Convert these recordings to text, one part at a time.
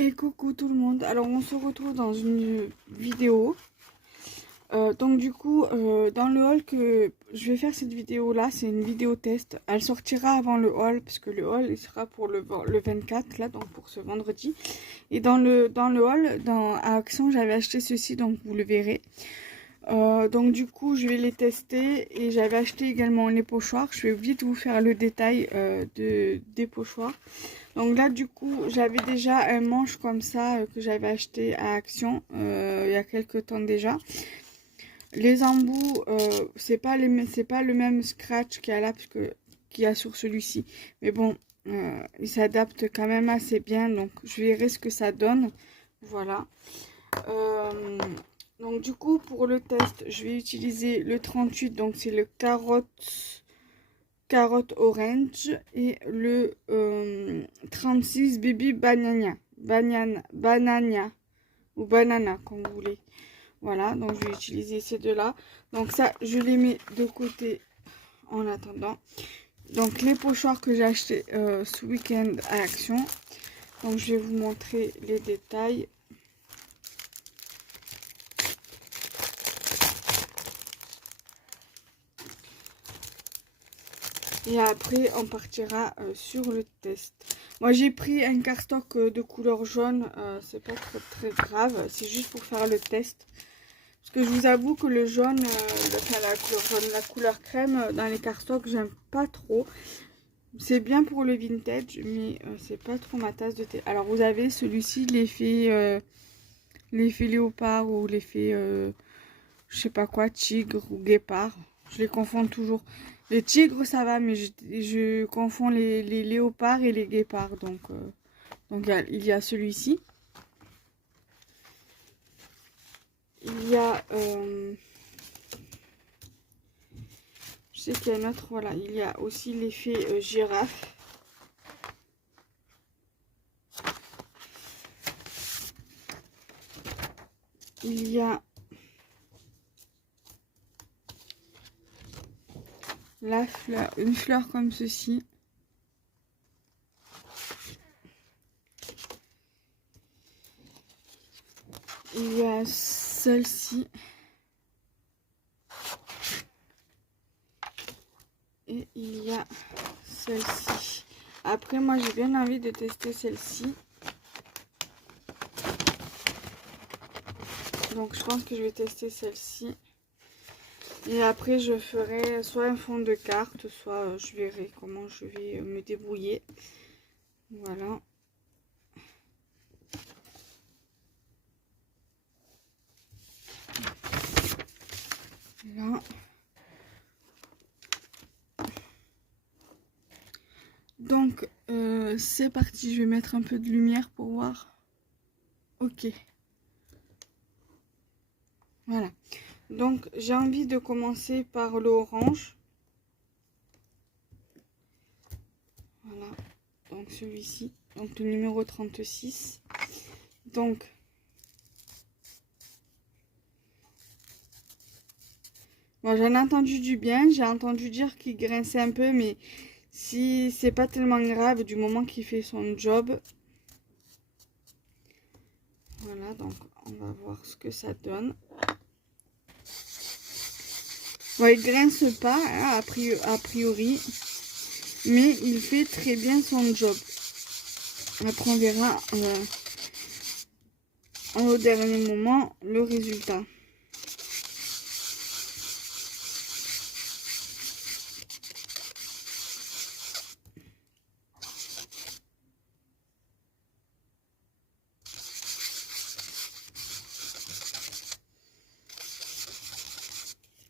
Et coucou tout le monde, alors on se retrouve dans une vidéo. Donc du coup, dans le haul que je vais faire cette vidéo là, c'est une vidéo test. Elle sortira avant le haul, parce que le haul il sera pour le 24 là, donc pour ce vendredi. Et dans le haul, à Action, j'avais acheté ceci, donc vous le verrez. Donc du coup je vais les tester et j'avais acheté également les pochoirs. Je vais vite vous faire le détail des pochoirs. Donc là du coup j'avais déjà un manche comme ça que j'avais acheté à Action il y a quelques temps déjà. Les embouts c'est pas le même scratch qu'il y a là, parce que qu'il y a sur celui-ci, mais bon il s'adapte quand même assez bien, donc je verrai ce que ça donne. Voilà. Donc du coup pour le test je vais utiliser le 38, donc c'est le carotte orange, et le 36 baby banania ou banana comme vous voulez. Voilà, donc je vais utiliser ces deux là, donc ça je les mets de côté en attendant. Donc les pochoirs que j'ai acheté ce week-end à Action, donc je vais vous montrer les détails. Et après, on partira sur le test. Moi, j'ai pris un cardstock de couleur jaune. C'est pas très grave. C'est juste pour faire le test. Parce que je vous avoue que le jaune, la couleur jaune, la couleur crème dans les cardstocks, j'aime pas trop. C'est bien pour le vintage, mais c'est pas trop ma tasse de thé. Alors, vous avez celui-ci, l'effet léopard ou l'effet, je sais pas quoi, tigre ou guépard. Je les confonds toujours. Les tigres, ça va, mais je confonds les léopards et les guépards. Donc il y a celui-ci. Il y a... je sais qu'il y a un autre, voilà. Il y a aussi l'effet girafe. Il y a la fleur, une fleur comme ceci. Il y a celle-ci. Et il y a celle-ci. Après, moi, j'ai bien envie de tester celle-ci. Donc, je pense que je vais tester celle-ci. Et après, je ferai soit un fond de carte, soit je verrai comment je vais me débrouiller. Voilà. Là. Donc, c'est parti. Je vais mettre un peu de lumière pour voir. Ok. Voilà. Donc, j'ai envie de commencer par l'orange. Voilà. Donc, celui-ci. Donc, le numéro 36. Donc, bon, j'en ai entendu du bien. J'ai entendu dire qu'il grinçait un peu, mais si c'est pas tellement grave du moment qu'il fait son job. Voilà, donc on va voir ce que ça donne. Bon, il grince pas, hein, a priori, mais il fait très bien son job. Après, on verra au dernier moment le résultat.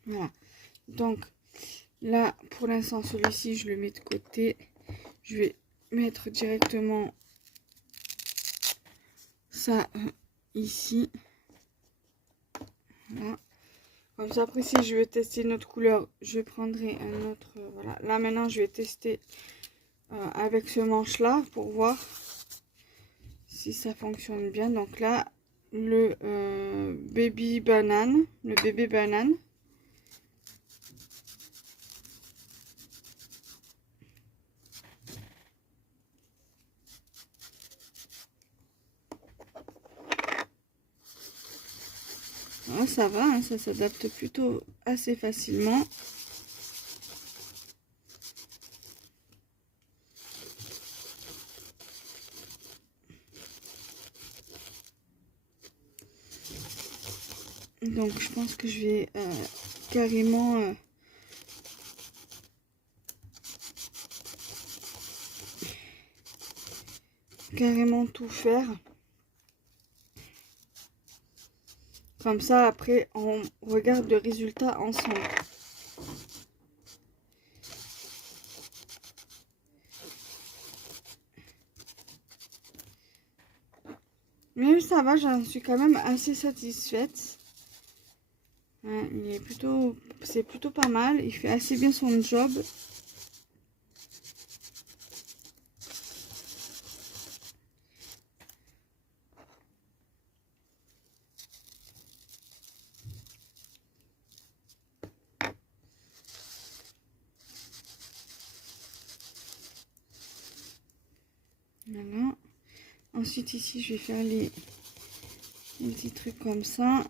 Voilà. Donc, là, pour l'instant, celui-ci, je le mets de côté. Je vais mettre directement ça ici. Voilà. Comme ça, après, si je veux tester une autre couleur, je prendrai un autre. Voilà. Là, maintenant, je vais tester avec ce manche-là pour voir si ça fonctionne bien. Donc là, le bébé banane. Ah, ça va, hein, ça s'adapte plutôt assez facilement. Donc je pense que je vais carrément tout faire. Comme ça, après, on regarde le résultat ensemble. Mais ça va, j'en suis quand même assez satisfaite. Hein, c'est plutôt pas mal. Il fait assez bien son job. Voilà. Ensuite ici, je vais faire les petits trucs comme ça.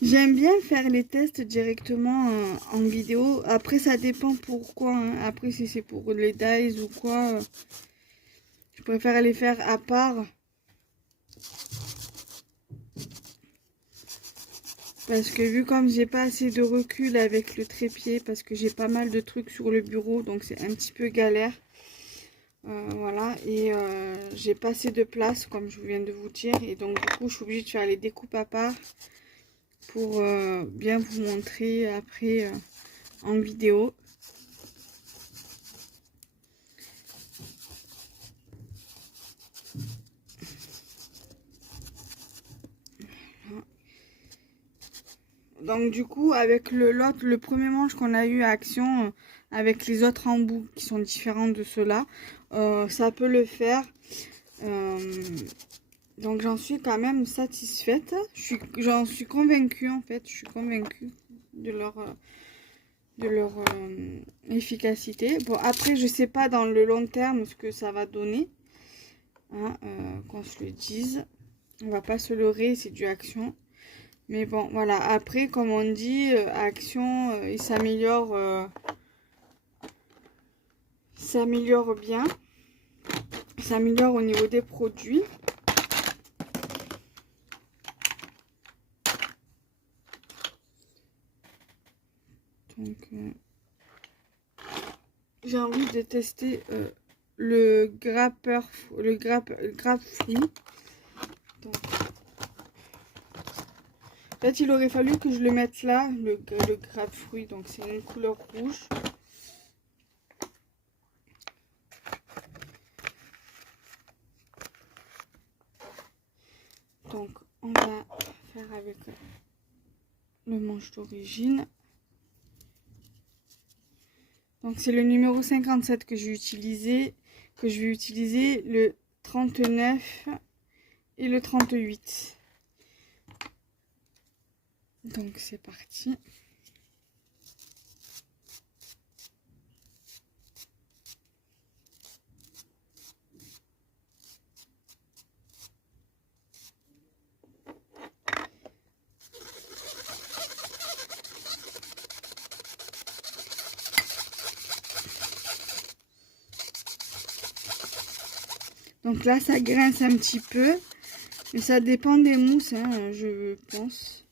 J'aime bien faire les tests directement en vidéo. Après, ça dépend pourquoi. Hein. Après, si c'est pour les dies ou quoi, je préfère les faire à part. Parce que vu comme j'ai pas assez de recul avec le trépied, parce que j'ai pas mal de trucs sur le bureau, donc c'est un petit peu galère. Voilà, et j'ai pas assez de place, comme je viens de vous dire. Et donc, du coup, je suis obligée de faire les découpes à part pour bien vous montrer après en vidéo. Donc du coup, avec le premier manche qu'on a eu à Action, avec les autres embouts qui sont différents de ceux-là, ça peut le faire. Donc j'en suis quand même satisfaite. J'en suis convaincue en fait. Je suis convaincue de leur efficacité. Bon, après, je sais pas dans le long terme ce que ça va donner. Hein, qu'on se le dise. On va pas se leurrer, c'est du Action. Mais bon, voilà. Après, comme on dit, Action, il s'améliore bien. Il s'améliore au niveau des produits. Donc, j'ai envie de tester le grappe fruit. Donc, en fait, il aurait fallu que je le mette là, le grappe fruit. Donc, c'est une couleur rouge. Donc, on va faire avec le manche d'origine. Donc, c'est le numéro 57 que j'ai utilisé, que je vais utiliser le 39 et le 38. Donc, c'est parti. Donc là, ça grince un petit peu. Mais ça dépend des mousses, hein, je pense.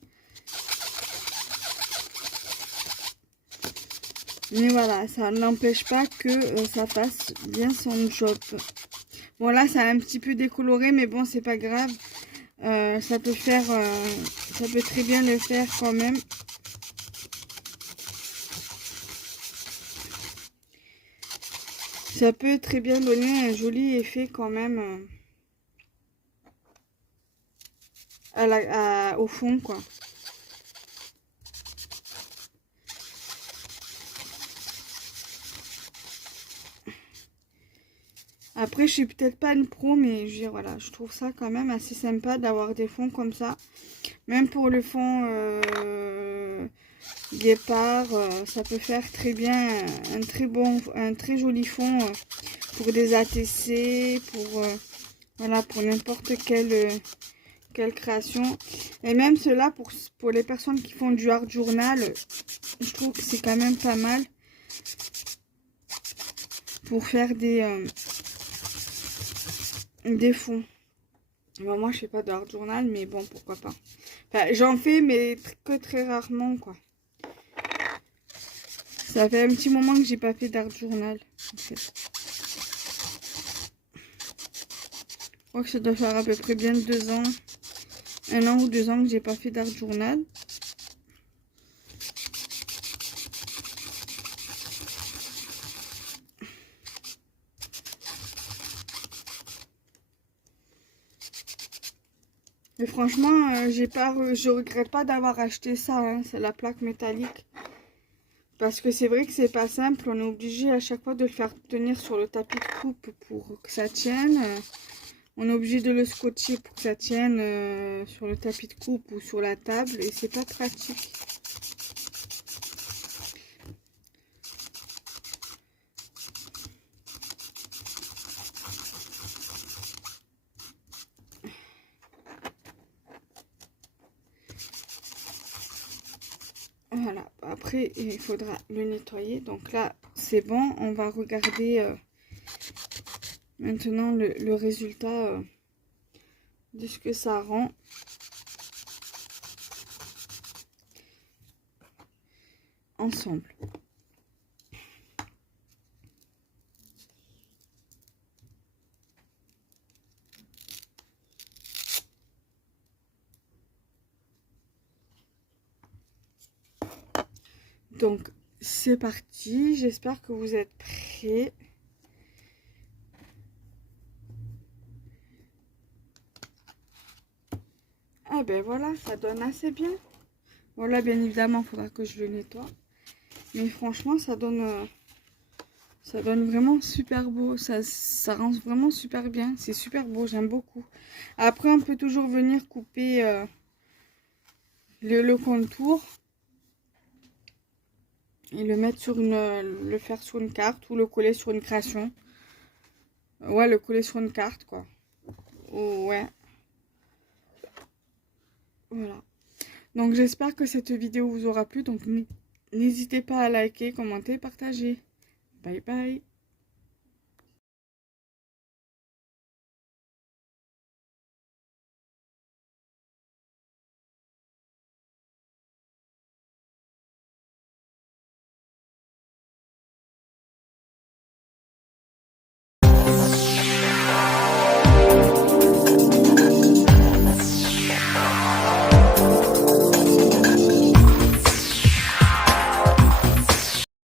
Mais voilà, ça n'empêche pas que ça fasse bien son job. Bon, là, ça a un petit peu décoloré, mais bon, c'est pas grave. Ça peut très bien le faire quand même. Ça peut très bien donner un joli effet quand même au fond, quoi. Après, je suis peut-être pas une pro, mais voilà, je trouve ça quand même assez sympa d'avoir des fonds comme ça. Même pour le fond guépard, ça peut faire très bien un très joli fond pour des ATC, pour Voilà, pour n'importe quelle création. Et même cela, pour les personnes qui font du art journal, je trouve que c'est quand même pas mal. Pour faire des fonds. Bon, moi, je fais pas d'art journal, mais bon, pourquoi pas. Enfin, j'en fais, mais que très rarement, quoi. Ça fait un petit moment que j'ai pas fait d'art journal, en fait. Je crois que ça doit faire à peu près bien 2 ans. 1 an ou 2 ans que j'ai pas fait d'art journal. Mais franchement, je regrette pas d'avoir acheté ça, hein. C'est la plaque métallique. Parce que c'est vrai que c'est pas simple. On est obligé à chaque fois de le faire tenir sur le tapis de coupe pour que ça tienne. On est obligé de le scotcher pour que ça tienne sur le tapis de coupe ou sur la table. Et c'est pas pratique. Voilà, après il faudra le nettoyer. Donc là, c'est bon. On va regarder maintenant le résultat de ce que ça rend. Ensemble. Donc, c'est parti. J'espère que vous êtes prêts. Ah ben voilà, ça donne assez bien. Voilà, bien évidemment, il faudra que je le nettoie. Mais franchement, ça donne vraiment super beau. Ça rend vraiment super bien. C'est super beau, j'aime beaucoup. Après, on peut toujours venir couper le contour. Et le mettre sur le faire sur une carte ou le coller sur une création. Ouais, le coller sur une carte, quoi. Ouais. Voilà. Donc, j'espère que cette vidéo vous aura plu. Donc, n'hésitez pas à liker, commenter, partager. Bye bye.